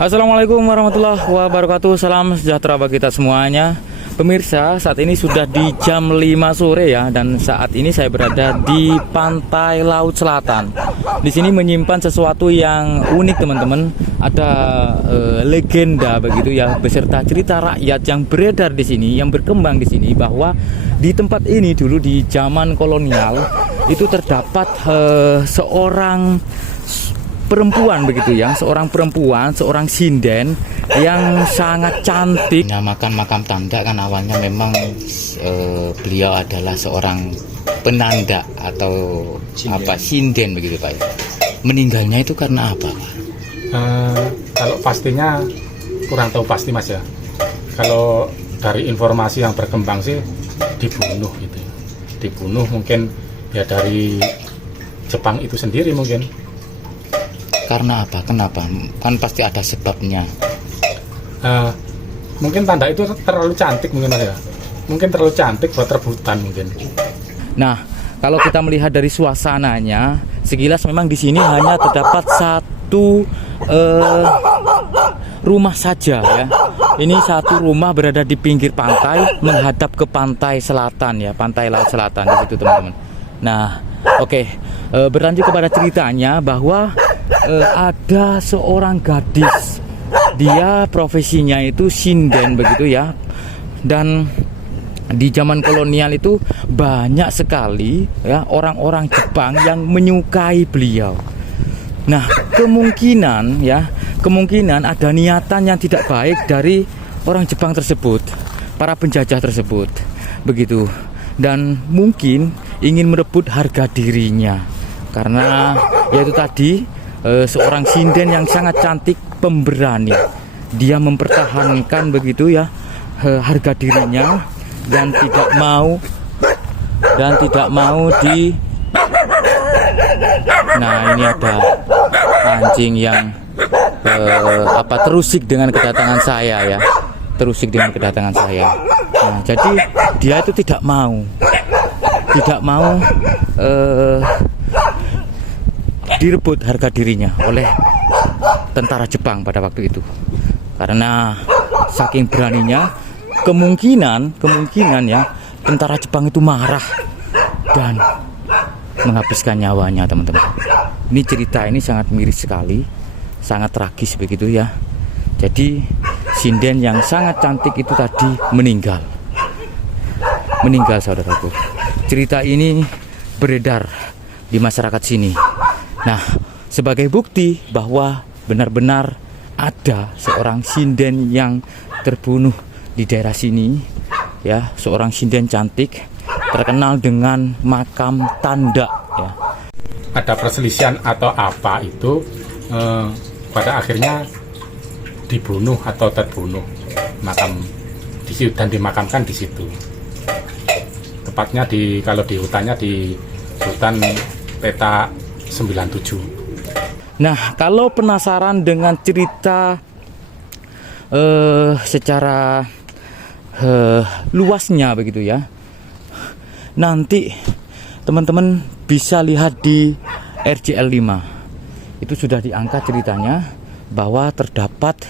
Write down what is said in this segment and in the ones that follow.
Assalamualaikum warahmatullahi wabarakatuh. Salam sejahtera bagi kita semuanya. Pemirsa, saat ini sudah di jam 5 sore ya, dan saat ini saya berada di pantai Laut Selatan. Di sini menyimpan sesuatu yang unik, teman-teman. Ada legenda begitu ya, beserta cerita rakyat yang beredar di sini, yang berkembang di sini, bahwa di tempat ini dulu di zaman kolonial itu terdapat seorang perempuan begitu ya, seorang perempuan, seorang sinden yang sangat cantik. Namakan makam tanda kan awalnya memang beliau adalah seorang penanda atau sinden begitu Pak. Meninggalnya itu karena apa Pak? Kalau pastinya kurang tahu pasti Mas ya. Kalau dari informasi yang berkembang sih dibunuh gitu. Dibunuh mungkin ya dari Jepang itu sendiri mungkin. Karena apa? Kenapa? Kan pasti ada sebabnya. Mungkin tanda itu terlalu cantik mungkin Mas ya. Mungkin terlalu cantik buat rebutan mungkin. Nah, kalau kita melihat dari suasananya, sekilas memang di sini hanya terdapat satu rumah saja ya. Ini satu rumah berada di pinggir pantai, menghadap ke pantai selatan ya, pantai Laut Selatan di situ teman-teman. Nah, oke, berlanjut kepada ceritanya bahwa ada seorang gadis, dia profesinya itu sinden begitu ya, dan di zaman kolonial itu banyak sekali ya orang-orang Jepang yang menyukai beliau. Nah, kemungkinan ada niatan yang tidak baik dari orang Jepang tersebut, para penjajah tersebut begitu, dan mungkin ingin merebut harga dirinya karena yaitu tadi seorang sinden yang sangat cantik, pemberani. Dia mempertahankan begitu ya harga dirinya dan tidak mau di. Nah, ini ada anjing yang terusik dengan kedatangan saya ya. Terusik dengan kedatangan saya. Nah, jadi dia itu tidak mau direbut harga dirinya oleh tentara Jepang pada waktu itu. Karena saking beraninya, kemungkinan ya tentara Jepang itu marah dan menghabiskan nyawanya, teman-teman. Ini cerita ini sangat miris sekali, sangat tragis begitu ya. Jadi sinden yang sangat cantik itu tadi meninggal saudaraku. Cerita ini beredar di masyarakat sini. Nah, sebagai bukti bahwa benar-benar ada seorang sinden yang terbunuh di daerah sini ya, seorang sinden cantik terkenal dengan makam tanda ya. Ada perselisihan atau apa itu pada akhirnya dibunuh atau terbunuh makam di situ dan dimakamkan di situ. Tepatnya kalau di hutannya di hutan peta 97. Nah, kalau penasaran dengan cerita secara luasnya begitu ya, nanti teman-teman bisa lihat di RJL 5. Itu sudah diangkat ceritanya bahwa terdapat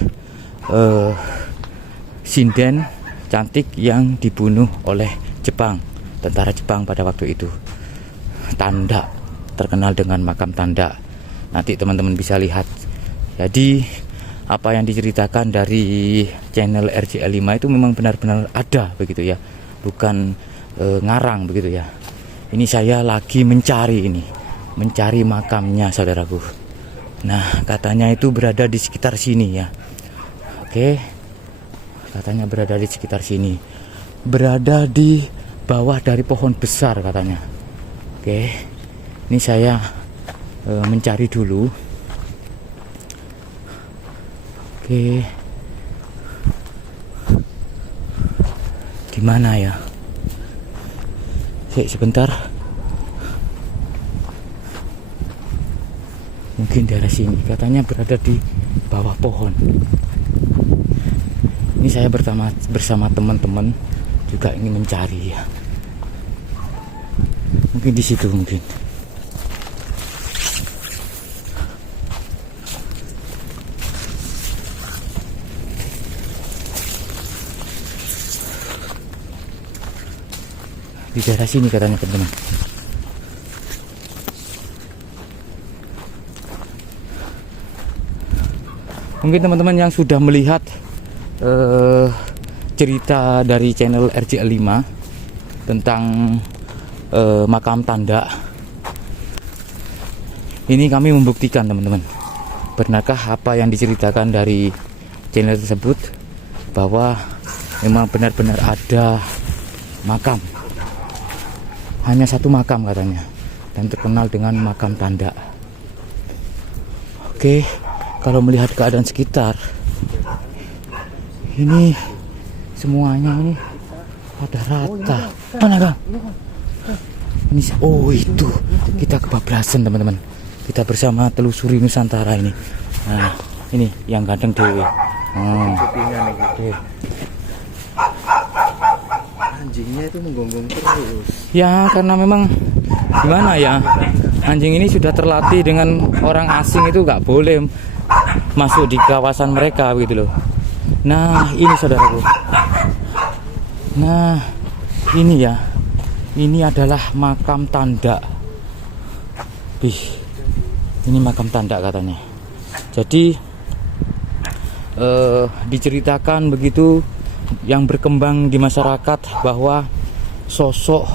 sinden cantik yang dibunuh oleh Jepang, tentara Jepang pada waktu itu. Tanda terkenal dengan makam tanda. Nanti teman-teman bisa lihat. Jadi apa yang diceritakan dari channel RJL 5 itu memang benar-benar ada begitu ya, bukan ngarang begitu ya. Ini saya lagi mencari makamnya saudaraku. Nah, katanya itu berada di sekitar sini ya. Oke, katanya berada di sekitar sini, berada di bawah dari pohon besar katanya. Oke, ini saya mencari dulu. Oke, di mana ya? Sebentar. Mungkin daerah sini. Katanya berada di bawah pohon. Ini saya bersama teman-teman juga ingin mencari ya. Mungkin di situ mungkin. di daerah sini katanya teman-teman. Mungkin teman-teman yang sudah melihat cerita dari channel RJL 5 tentang makam tanda, ini kami membuktikan teman-teman, benarkah apa yang diceritakan dari channel tersebut, bahwa memang benar-benar ada makam, hanya satu makam katanya, dan terkenal dengan makam tanda. Oke, kalau melihat keadaan sekitar, ini semuanya ini pada rata. Mana Kang? Ini, oh itu, kita kebablasan teman-teman. Kita bersama telusuri Nusantara ini. Nah, ini yang ganteng dewe. Oke. Anjingnya itu menggonggong terus. Ya karena memang gimana ya, anjing ini sudah terlatih dengan orang asing itu nggak boleh masuk di kawasan mereka begitu loh. Nah ini saudaraku, nah ini ya, ini adalah makam tanda. Ini makam tanda katanya. Jadi diceritakan begitu yang berkembang di masyarakat, bahwa sosok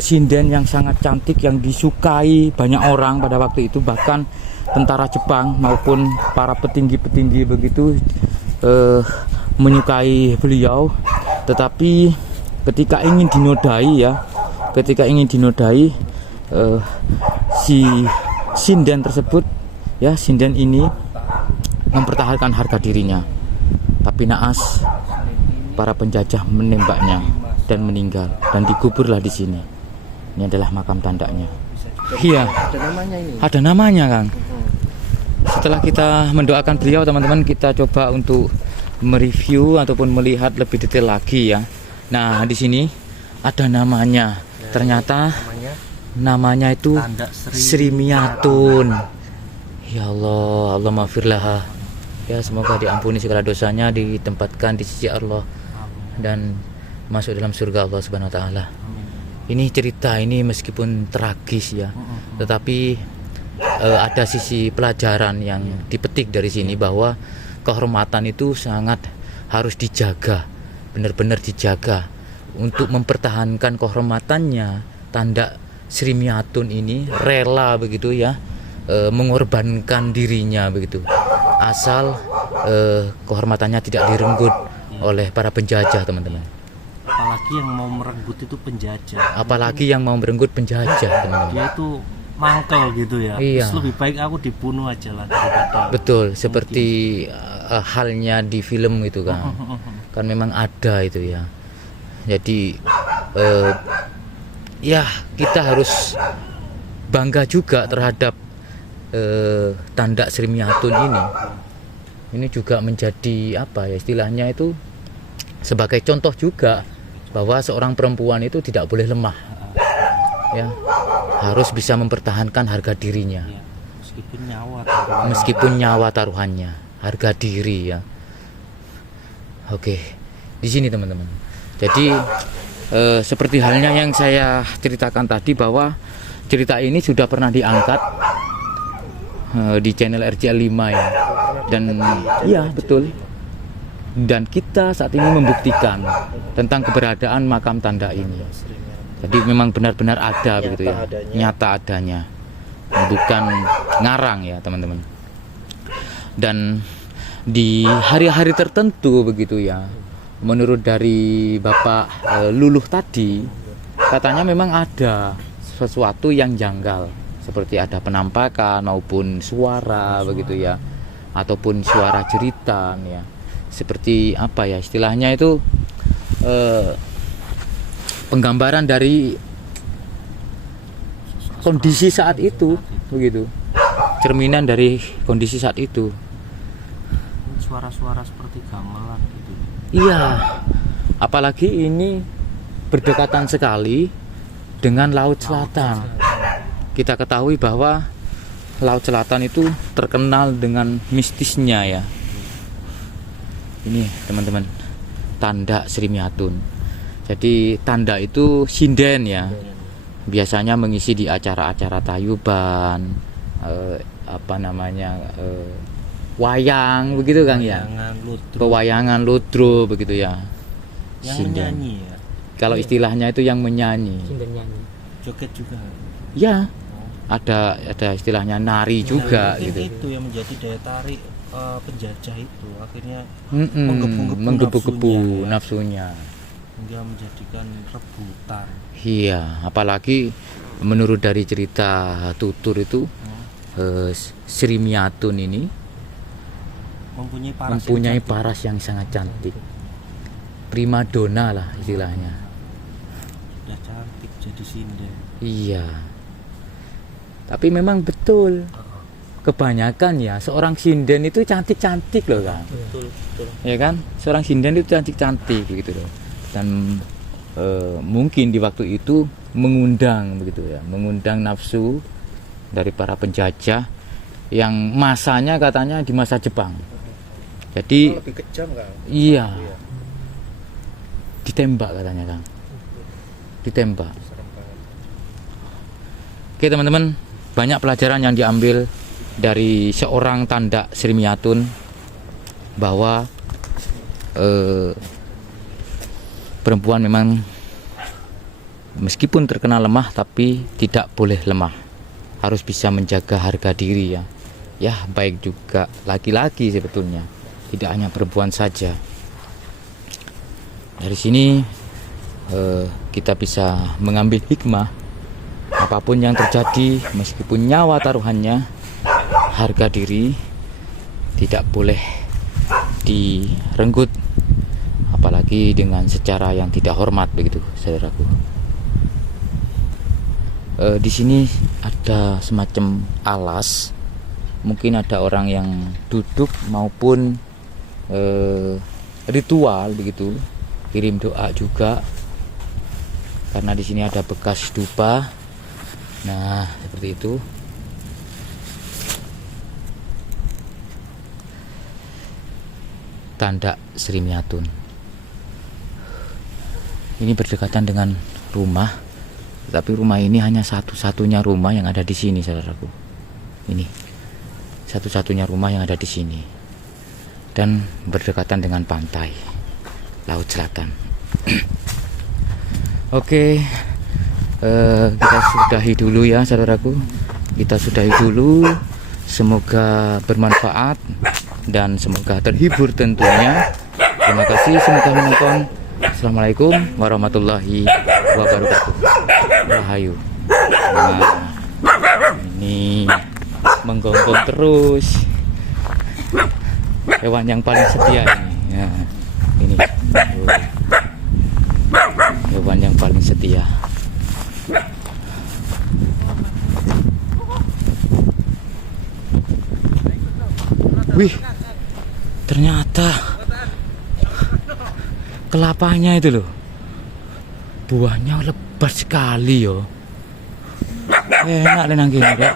sinden yang sangat cantik yang disukai banyak orang pada waktu itu, bahkan tentara Jepang maupun para petinggi-petinggi begitu menyukai beliau. Tetapi ketika ingin dinodai si sinden tersebut ya, sinden ini mempertahankan harga dirinya, tapi naas para penjajah menembaknya dan meninggal, dan dikuburlah di sini. Ini adalah makam tandanya. Iya, Ada namanya ini. ada namanya Kang. Setelah kita mendoakan beliau teman-teman, kita coba untuk mereview ataupun melihat lebih detail lagi ya. Nah di sini ada namanya. Ternyata namanya itu Tanda Sri Miatun. Ya Allah, Allah maafirlah. Ya semoga diampuni segala dosanya, ditempatkan di sisi Allah dan masuk dalam surga Allah Subhanahu wa taala. Ini cerita ini meskipun tragis ya, tetapi ada sisi pelajaran yang dipetik dari sini, bahwa kehormatan itu sangat harus dijaga, benar-benar dijaga untuk mempertahankan kehormatannya. Tanda Sri Miatun ini rela begitu ya, mengorbankan dirinya begitu, asal kehormatannya tidak direnggut oleh para penjajah teman-teman. Apalagi yang mau merenggut itu penjajah. Apalagi yang mau merenggut penjajah teman-teman. Dia itu mangkel gitu ya. Iya. Terus lebih baik aku dibunuh aja lah daripada. Betul, seperti halnya di film itu kan. Kan memang ada itu ya. Jadi ya kita harus bangga juga terhadap tanda Sri Miatun ini. Ini juga menjadi apa ya istilahnya itu, sebagai contoh juga bahwa seorang perempuan itu tidak boleh lemah ya, harus bisa mempertahankan harga dirinya. Ya, meskipun nyawa taruhannya, harga diri ya. Oke, di sini teman-teman. Jadi seperti halnya yang saya ceritakan tadi, bahwa cerita ini sudah pernah diangkat di channel RJL 5 ya. Dan iya betul. Dan kita saat ini membuktikan tentang keberadaan makam tanda ini. Jadi memang benar-benar ada begitu ya, nyata adanya, bukan ngarang ya teman-teman. Dan di hari-hari tertentu begitu ya, menurut dari Bapak Luluh tadi, katanya memang ada sesuatu yang janggal, seperti ada penampakan maupun suara begitu ya, ataupun suara jeritan ya, seperti apa ya istilahnya itu, penggambaran dari kondisi saat itu begitu, cerminan dari kondisi saat itu. Suara-suara seperti gamelan gitu. Iya, apalagi ini berdekatan sekali dengan Laut Selatan. Kita ketahui bahwa Laut Selatan itu terkenal dengan mistisnya ya. Ini teman-teman, tanda Sri Miatun. Jadi tanda itu sinden ya. Biasanya mengisi di acara-acara tayuban, apa namanya, wayang begitu Kang ya. Jangan ludruk. Pewayangan ludro begitu ya. Yang Sinden. menyanyi ya. Kalau istilahnya itu yang menyanyi. Joget juga. Ya, ada istilahnya nari juga Mungkin gitu. itu yang menjadi daya tarik penjajah itu, akhirnya Menggebu-gebu menggebu-gebu nafsunya. hingga menjadikan rebutan. Iya, apalagi menurut dari cerita tutur itu Sri Miatun ini mempunyai paras yang sangat cantik. Primadona lah istilahnya. Sudah cantik jadi sinden. Iya. Tapi memang betul. Kebanyakan ya seorang sinden itu cantik-cantik loh Kang. Betul. Ya kan? Seorang sinden itu cantik-cantik begitu loh. Dan mungkin di waktu itu mengundang begitu ya, mengundang nafsu dari para penjajah yang masanya katanya di masa Jepang. Jadi Lebih kejam kan? iya. Ditembak katanya Kang. Ditembak. Oke teman-teman, banyak pelajaran yang diambil dari seorang tanda Sri Miatun bahwa perempuan memang meskipun terkenal lemah tapi tidak boleh lemah, harus bisa menjaga harga diri ya. Ya baik juga laki-laki sebetulnya, tidak hanya perempuan saja. Dari sini kita bisa mengambil hikmah, apapun yang terjadi meskipun nyawa taruhannya, harga diri tidak boleh direnggut, apalagi dengan secara yang tidak hormat begitu saudaraku. Di sini ada semacam alas, mungkin ada orang yang duduk maupun ritual begitu, kirim doa juga, karena di sini ada bekas dupa. Nah seperti itu. Tanda Sri Miatun ini berdekatan dengan rumah, tapi rumah ini hanya satu-satunya rumah yang ada di sini saudaraku. Ini satu-satunya rumah yang ada di sini dan berdekatan dengan pantai Laut Selatan. Oke, kita sudahi dulu ya saudaraku. Kita sudahi dulu. Semoga bermanfaat dan semoga terhibur tentunya. Terima kasih semoga menonton. Assalamualaikum warahmatullahi wabarakatuh. Rahayu. Nah, ini menggonggong terus. Hewan yang paling setia ini. Nah, ini. Hewan yang paling setia. Wih, ternyata kelapanya itu loh, buahnya lebat sekali yo. Enak nang kene Kak.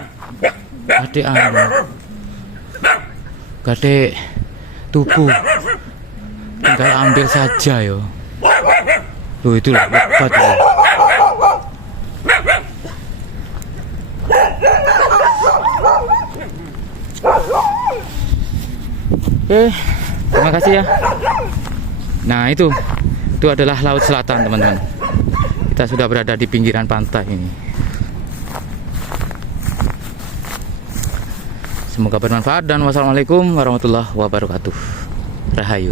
Gade tuku, tinggal ambil saja yo. Loh itu loh, lebat loh. Oke, terima kasih ya. Nah itu adalah Laut Selatan teman-teman. Kita sudah berada di pinggiran pantai ini. Semoga bermanfaat dan wassalamualaikum warahmatullahi wabarakatuh. Rahayu.